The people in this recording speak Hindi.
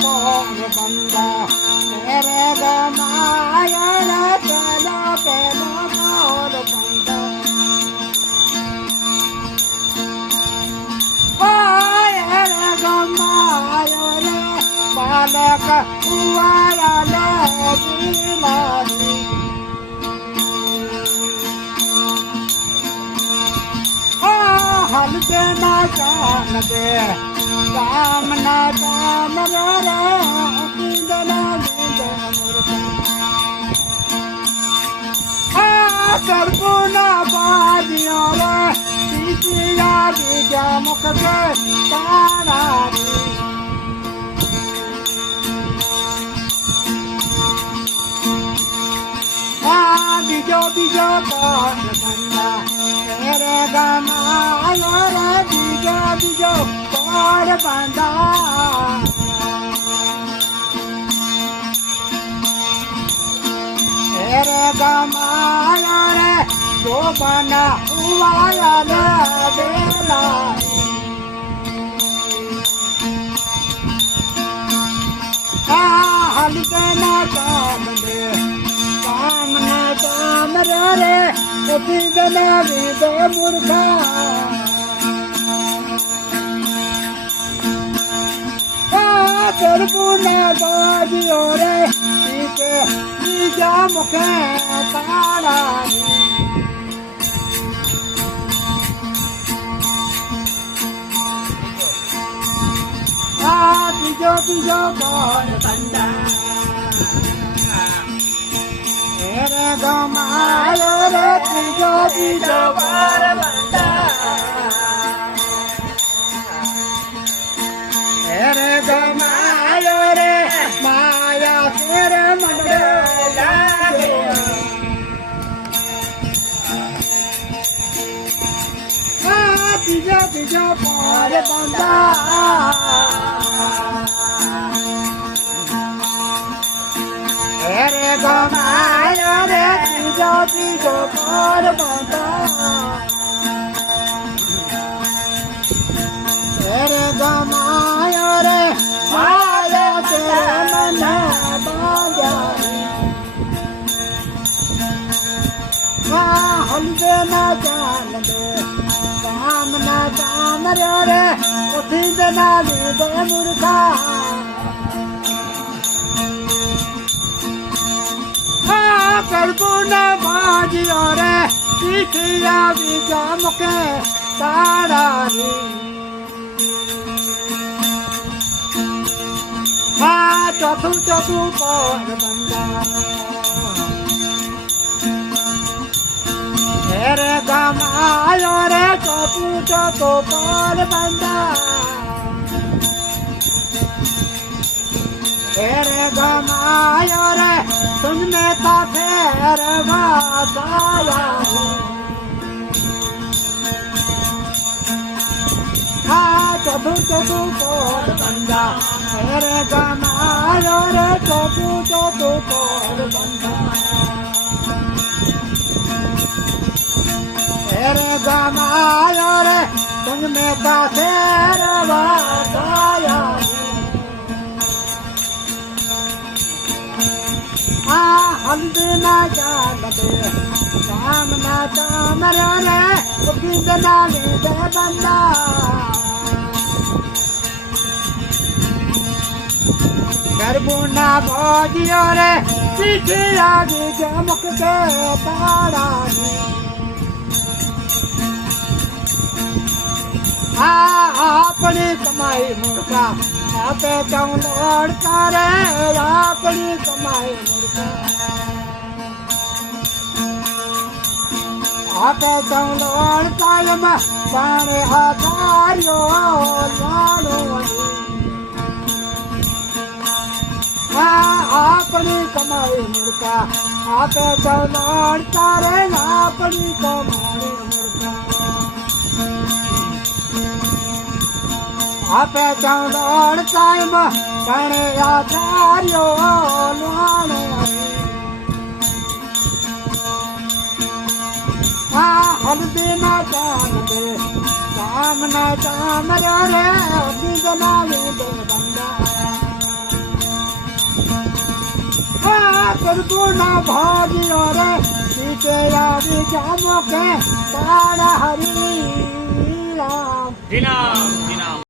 मोर बंदा तेरे गमायल चलो पेलो मोर बंदा रे गमायो रे बालक हुआया ले बिलारी हल देना जान दे काम ना काम रे बिंदना बिंद सरगुना बाजियों रे सीतिया बीजा मुख से तारा बीजो बीजो कौन बंदा तेरे गमायो रे बीजो बीजो कौन बंदा तेरे गमायो रे तो बना हुआ रे बेला हल देना काम दे काम ना काम रे बिंदना बिंद मूर्खा सरगुना बाजियो रे पीछे बीजा मुखे तारा बीजो बीजो कौन बंदा तेरे गमायो रे बीजो बीजो कौन बंदा तेरे गमायो रे माया तेरे मन लागे बीजो बीजो कौन बंदा तेरे गमायो रे बीजो बीजो कौन बंदा तेरे गमायो रे माया तेरे मन बांधा हल देना जान दे काम ना काम रे बिंदना बिंद मूर्खा सरगुना बाजियो रे सीतिया बीजा मुखे तारा रे चौथू चौथू कौन बंदा तेरे गमायो रे चौथू चौथू कौन बंदा तेरे गमायो रे तुझमें था तेरे वासाया चौथू चौथू कौन बंदा तेरे गमायो रे चौथू चौथू कौन बंदा तेरे गमायो रे तुझमें था तेरे वासाया हल देना जान दे काम ना काम रे बिंदना बिंद बंदा सरगुना बाजियो रे सीतिया बीजा मुख से तारा अपनी कमाई मुर्गा आपे चौलड़ता रे अपनी कमाई मुर्गा आपे चौलड़ता सारे आधारियो लाड़ो अपनी कमाई मुर्गा आपे चौलड़ता रे अपनी कमाई मुर्गा आपे चौलड़ता सारे आधारियो लाड़ो हल देना जान दे काम ना काम रे बिंदना बिंद बंदा સદગુણા ભાગ્યો રે નીચે આવી જામો કે તારા હરી રામ જી નામ